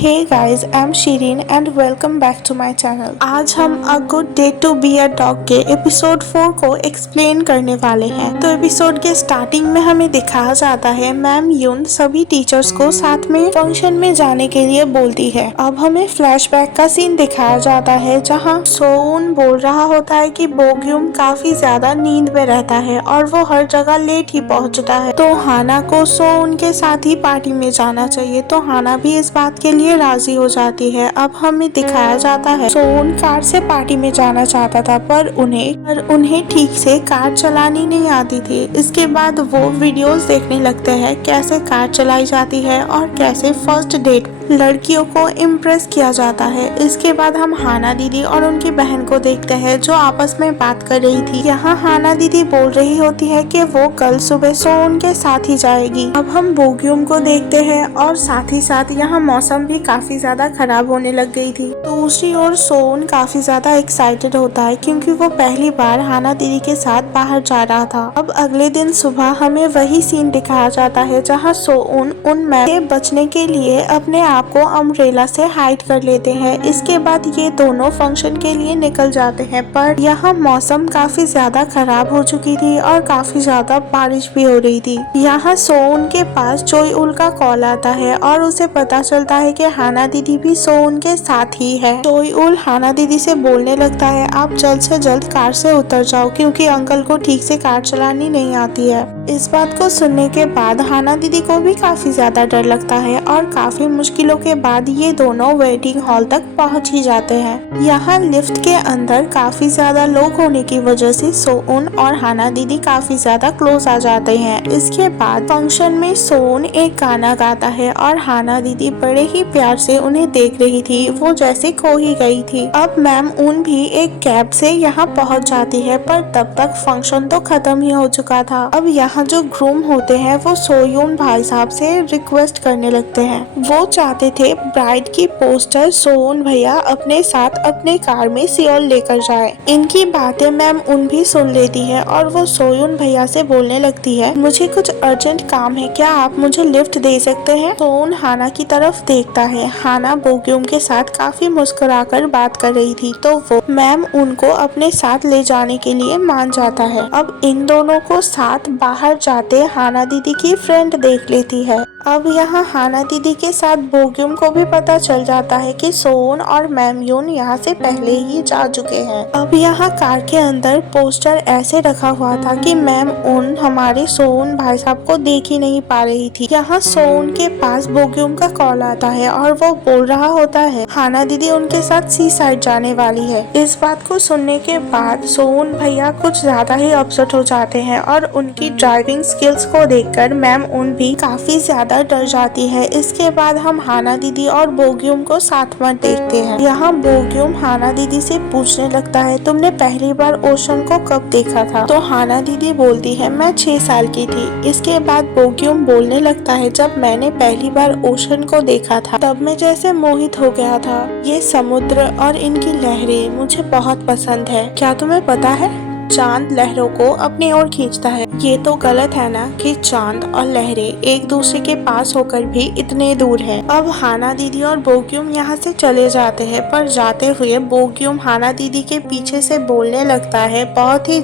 Hey guys, I'm Shirin and welcome back to my channel। आज हम A Good Day to Be a Dog के episode 4 को explain करने वाले हैं। तो एपिसोड के स्टार्टिंग में हमें दिखाया जाता है मैम यून सभी टीचर्स को साथ में फंक्शन में जाने के लिए बोलती है। अब हमें फ्लैशबैक का सीन दिखाया जाता है जहाँ सोउन बोल रहा होता है कि बोग्यूम काफी ज्यादा नींद में रहता है और वो हर जगह लेट ही पहुँचता है, तो हाना को सोउन के साथ ही पार्टी में जाना चाहिए। तो हाना भी इस बात के लिए राजी हो जाती है। अब हमें दिखाया जाता है सोउन कार से पार्टी में जाना चाहता था पर उन्हें ठीक से कार चलानी नहीं आती थी। इसके बाद वो वीडियोस देखने लगते हैं कैसे कार चलाई जाती है और कैसे फर्स्ट डेट लड़कियों को इम्प्रेस किया जाता है। इसके बाद हम हाना दीदी और उनकी बहन को देखते हैं जो आपस में बात कर रही थी। यहाँ हाना दीदी बोल रही होती है कि वो कल सुबह सोउन के साथ ही जाएगी। अब हम बोग्यूम को देखते हैं और साथ ही साथ यहाँ मौसम भी काफी ज्यादा खराब होने लग गई थी। दूसरी ओर सोउन काफी ज्यादा एक्साइटेड होता है क्योंकि वो पहली बार हाना दीदी के साथ बाहर जा रहा था। अब अगले दिन सुबह हमें वही सीन दिखाया जाता है जहाँ सोउन उन मैम से बचने के लिए अपने आप को अम्ब्रेला से हाइड कर लेते हैं। इसके बाद ये दोनों फंक्शन के लिए निकल जाते हैं पर यहाँ मौसम काफी ज्यादा खराब हो चुकी थी और काफी ज्यादा बारिश भी हो रही थी। यहाँ सोउन के पास चोई उल का कॉल आता है और उसे पता चलता है कि हाना दीदी भी सोउन के साथ ही है। चोई उल हाना दीदी से बोलने लगता है आप जल्द से जल्द कार से उतर जाओ क्योंकि अंकल को ठीक से कार चलानी नहीं आती है। इस बात को सुनने के बाद हाना दीदी को भी काफी ज्यादा डर लगता है और काफी मुश्किलों के बाद ये दोनों वेटिंग हॉल तक पहुंच ही जाते हैं। यहाँ लिफ्ट के अंदर काफी ज्यादा लोग होने की वजह से सोउन और हाना दीदी काफी ज्यादा क्लोज आ जाते हैं। इसके बाद फंक्शन में सोउन एक गाना गाता है और हाना दीदी बड़े ही प्यार से उन्हें देख रही थी, वो जैसे खो ही गई थी। अब मैम उन भी एक कैब से यहाँ पहुँच जाती है पर तब तक फंक्शन तो खत्म ही हो चुका था। अब यहाँ जो ग्रूम होते हैं वो सोयून भाई साहब से रिक्वेस्ट करने लगते हैं। वो चाहते थे ब्राइड की पोस्टर सोउन भैया अपने साथ अपने कार में सियोल लेकर जाए। इनकी बातें मैम उन भी सुन लेती है और वो सोयून भैया से बोलने लगती है मुझे कुछ अर्जेंट काम है, क्या आप मुझे लिफ्ट दे सकते हैं। सोउन हाना की तरफ देखता है। हाना बोग्यूम के साथ काफी मुस्कुराकर बात कर रही थी तो वो मैम उनको अपने साथ ले जाने के लिए मान जाता है। अब इन दोनों को साथ बाहर जाते हाना दीदी की फ्रेंड देख लेती है। अब यहाँ हाना दीदी के साथ बोग्यूम को भी पता चल जाता है कि सोउन और मैम यून यहाँ से पहले ही जा चुके हैं। अब यहाँ कार के अंदर पोस्टर ऐसे रखा हुआ था कि मैम उन हमारे सोउन भाई साहब को देख ही नहीं पा रही थी। यहाँ सोउन के पास बोग्यूम का कॉल आता है और वो बोल रहा होता है हाना दीदी उनके साथ सी साइड जाने वाली है। इस बात को सुनने के बाद सोउन भैया कुछ ज्यादा ही अपसेट हो जाते हैं और उनकी ड्राइविंग स्किल्स को देखकर मैम उन भी काफी ज्यादा डर जाती है। इसके बाद हम हाना दीदी और बोग्यूम को साथ में देखते हैं। यहाँ बोग्यूम हाना दीदी से पूछने लगता है तुमने पहली बार ओशन को कब देखा था। तो हाना दीदी बोलती है मैं 6 साल की थी। इसके बाद बोग्यूम बोलने लगता है जब मैंने पहली बार ओशन को देखा था तब मैं जैसे मोहित हो गया था। ये समुद्र और इनकी लहरें मुझे बहुत पसंद है। क्या तुम्हें पता है चांद लहरों को अपनी ओर खींचता है। ये तो गलत है ना कि चांद और लहरें एक दूसरे के पास होकर भी इतने दूर हैं। अब हाना दीदी और बोग्यूम यहाँ से चले जाते हैं पर जाते हुए बोग्यूम हाना दीदी के पीछे से बोलने लगता है बहुत ही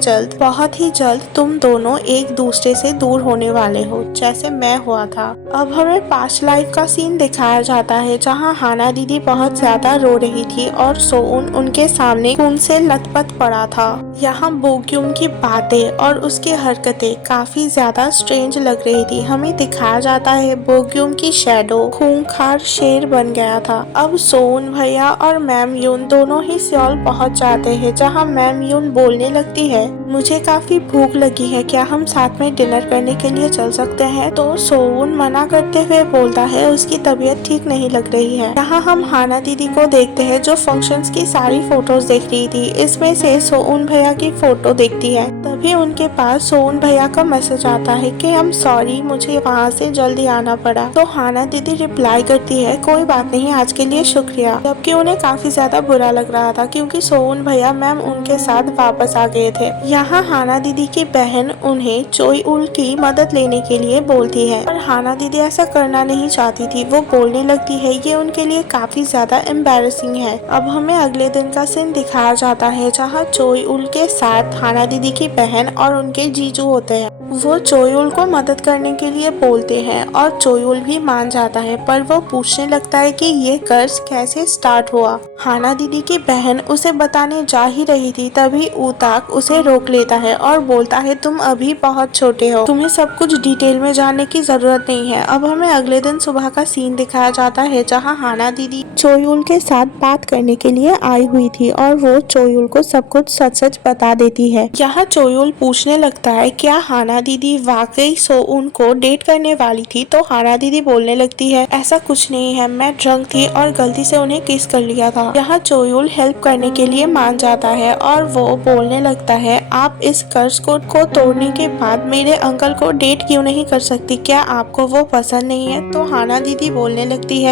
जल्द तुम दोनों एक दूसरे से दूर होने वाले हो जैसे मैं हुआ था। अब हमें पास्ट लाइफ का सीन दिखाया जाता है जहाँ हाना दीदी बहुत ज्यादा रो रही थी और सोउन उनके सामने खून से लथपथ पड़ा था। यहाँ बोग्यूम की बातें और उसकी हरकतें काफी ज्यादा स्ट्रेंज लग रही थी। हमें दिखाया जाता है बोग्यूम की शैडो खूंखार शेर बन गया था। अब सोउन भैया और मैम यून दोनों ही सियोल पहुंच जाते हैं जहां मैम यून बोलने लगती है मुझे काफी भूख लगी है, क्या हम साथ में डिनर करने के लिए चल सकते हैं। तो सोउन मना करते हुए बोलता है उसकी तबीयत ठीक नहीं लग रही है। यहाँ हम हाना दीदी को देखते हैं जो फंक्शंस की सारी फोटोज देख रही थी। इसमें से सोउन भैया की फोटो देखती है। तभी उनके पास सोन भैया का मैसेज आता है कि हम सॉरी, मुझे वहाँ से जल्दी आना पड़ा। तो हाना दीदी रिप्लाई करती है कोई बात नहीं, आज के लिए शुक्रिया। जबकि उन्हें काफी ज्यादा बुरा लग रहा था क्योंकि सोन भैया मैम उनके साथ वापस आ गए थे। यहाँ हाना दीदी की बहन उन्हें चोई उल की मदद लेने के लिए बोलती है, पर हाना दीदी ऐसा करना नहीं चाहती थी। वो बोलने लगती है ये उनके लिए काफी ज्यादा एम्बैरेसिंग है। अब हमें अगले दिन का सीन दिखाया जाता है जहाँ चोई उल के साथ हाना दीदी की बहन और उनके जीजू होते हैं। वो चोयुल को मदद करने के लिए बोलते हैं और चोयुल भी मान जाता है, पर वो पूछने लगता है कि ये कर्ज कैसे स्टार्ट हुआ। हाना दीदी की बहन उसे बताने जा ही रही थी, तभी ऊताक उसे रोक लेता है और बोलता है तुम अभी बहुत छोटे हो, तुम्हें सब कुछ डिटेल में जानने की जरूरत नहीं है। अब हमें अगले दिन सुबह का सीन दिखाया जाता है जहाँ हाना दीदी चोयुल के साथ बात करने के लिए आई हुई थी और वो चोयुल को सब कुछ सच सच बता देती है। यहाँ चोयुल पूछने लगता है क्या हाना दीदी वाकई सोउन को डेट करने वाली थी। तो हाना दीदी बोलने लगती है ऐसा कुछ नहीं है, मैं ड्रंक थी और गलती से उन्हें किस कर लिया था। यहाँ चोयुल हेल्प करने के लिए मान जाता है और वो बोलने लगता है आप इस कर्ज को तोड़ने के बाद मेरे अंकल को डेट क्यों नहीं कर सकती, क्या आपको वो पसंद नहीं है। तो हाना दीदी बोलने लगती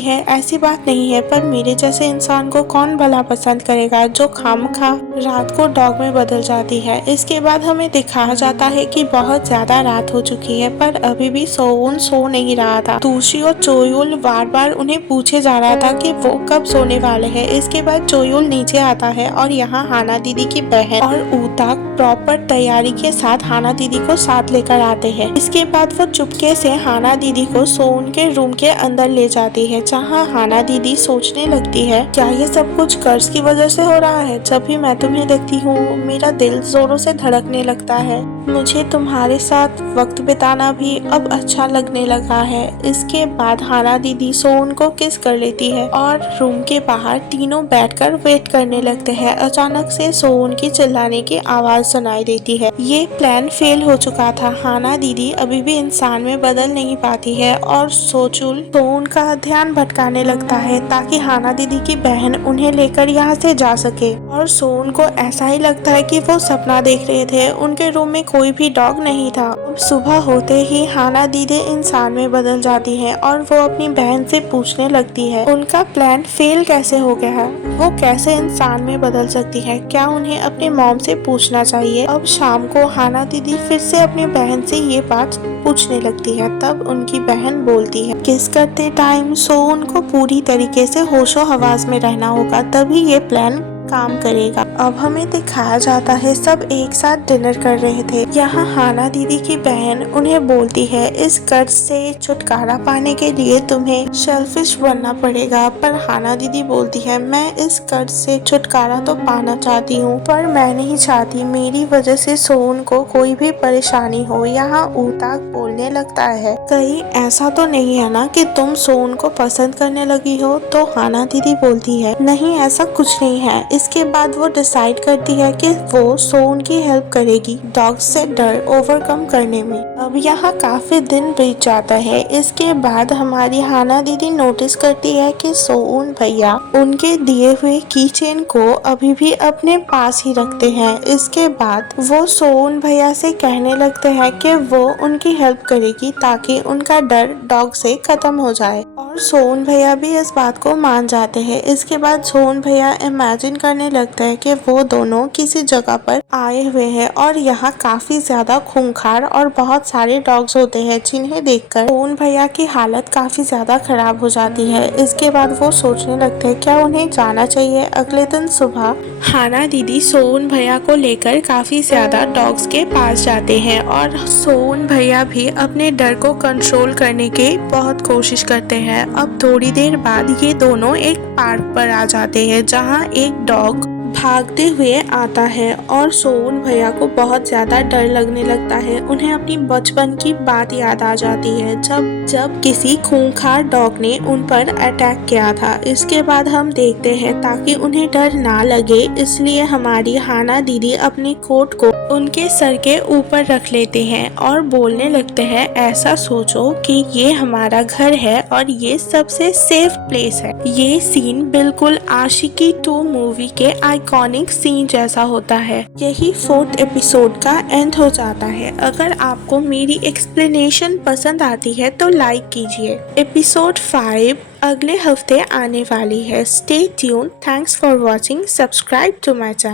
है ऐसी बात नहीं है, पर मेरे जैसे इंसान को कौन भला पसंद करेगा जो खामखा रात को डॉग में बदल जाती है। इसके बाद हमें दिखाया जाता है कि बहुत ज्यादा रात हो चुकी है पर अभी भी सोउन सो नहीं रहा था। तुशी और चोयुल बार बार उन्हें पूछे जा रहा था कि वो कब सोने वाले हैं। इसके बाद चोयुल नीचे आता है और यहाँ हाना दीदी की बहन और ऊताक प्रॉपर तैयारी के साथ हाना दीदी को साथ लेकर आते हैं। इसके बाद वो चुपके से हाना दीदी को सोउन के रूम के अंदर ले जाती है, जहाँ हाना दीदी सोचने लगती है क्या ये सब कुछ कर्ज की वजह से हो रहा है। जब भी मैं तुम्हें देखती हूँ मेरा दिल जोरों से धड़कने लगता है, मुझे तुम्हारे साथ वक्त बिताना भी अब अच्छा लगने लगा है। इसके बाद हाना दीदी सोन को किस कर लेती है और रूम के बाहर तीनों बैठकर वेट करने लगते हैं। अचानक से सोन की चिल्लाने की आवाज सुनाई देती है। ये प्लान फेल हो चुका था। हाना दीदी अभी भी इंसान में बदल नहीं पाती है और सोचुल सोन का ध्यान भटकाने लगता है ताकि हाना दीदी की बहन उन्हें लेकर यहाँ से जा सके। और सोन को ऐसा ही लगता है कि वो सपना देख रहे थे, उनके रूम में कोई भी डॉग नहीं था। अब सुबह होते ही हाना दीदी इंसान में बदल जाती है और वो अपनी बहन से पूछने लगती है उनका प्लान फेल कैसे हो गया है, वो कैसे इंसान में बदल सकती है, क्या उन्हें अपने मॉम से पूछना चाहिए। अब शाम को हाना दीदी फिर से अपनी बहन से ये बात पूछने लगती है। तब उनकी बहन बोलती है किस करते टाइम सोन को पूरी तरीके से होशो हवास में रहना होगा, तभी ये प्लान काम करेगा। अब हमें दिखाया जाता है सब एक साथ डिनर कर रहे थे। यहाँ हाना दीदी की बहन उन्हें बोलती है इस कर्ज से छुटकारा पाने के लिए तुम्हें सेल्फिश बनना पड़ेगा। पर हाना दीदी बोलती है मैं इस कर्ज से छुटकारा तो पाना चाहती हूँ, पर मैं नहीं चाहती मेरी वजह से सोन को कोई भी परेशानी हो। यहाँ ऊताक बोलने लगता है कहीं ऐसा तो नहीं है ना कि तुम सोन को पसंद करने लगी हो। तो हाना दीदी बोलती है नहीं, ऐसा कुछ नहीं है। इसके बाद वो डिसाइड करती है कि वो सोन की हेल्प करेगी डॉग से डर ओवरकम करने में। अब यहाँ काफी दिन बीत जाता है। इसके बाद हमारी हाना दीदी नोटिस करती है कि सोन भैया उनके दिए हुए की चेन को अभी भी अपने पास ही रखते हैं। इसके बाद वो सोन भैया से कहने लगते हैं कि वो उनकी हेल्प करेगी ताकि उनका डर डॉग से खत्म हो जाए और सोन भैया भी इस बात को मान जाते हैं। इसके बाद सोन भैया इमेजिन करने लगता है कि वो दोनों किसी जगह पर आए हुए हैं और यहाँ काफी ज्यादा खूंखार और बहुत सारे डॉग्स होते हैं, जिन्हें देखकर सोन भैया की हालत काफी ज्यादा खराब हो जाती है। इसके बाद वो सोचने लगते हैं क्या उन्हें जाना चाहिए। अगले दिन सुबह हाना दीदी सोन भैया को लेकर काफी ज्यादा डॉग्स के पास जाते हैं और सोन भैया भी अपने डर को कंट्रोल करने की बहुत कोशिश करते हैं। अब थोड़ी देर बाद ये दोनों एक पार्क पर आ जाते हैं जहाँ एक डॉग भागते हुए आता है और सोन भैया को बहुत ज्यादा डर लगने लगता है। उन्हें अपनी बचपन की बात याद आ जाती है जब किसी खूंखार डॉग ने उन पर अटैक किया था। इसके बाद हम देखते हैं ताकि उन्हें डर ना लगे इसलिए हमारी हाना दीदी अपनी कोट को उनके सर के ऊपर रख लेते हैं और बोलने लगते हैं, ऐसा सोचो कि ये हमारा घर है और ये सबसे सेफ प्लेस है। ये सीन बिल्कुल आशिकी 2 मूवी के आइकॉनिक सीन जैसा होता है। यही 4th एपिसोड का एंड हो जाता है। अगर आपको मेरी एक्सप्लेनेशन पसंद आती है तो लाइक कीजिए। एपिसोड 5 अगले हफ्ते आने वाली है। Stay tune. Thanks for watching. Subscribe to my channel.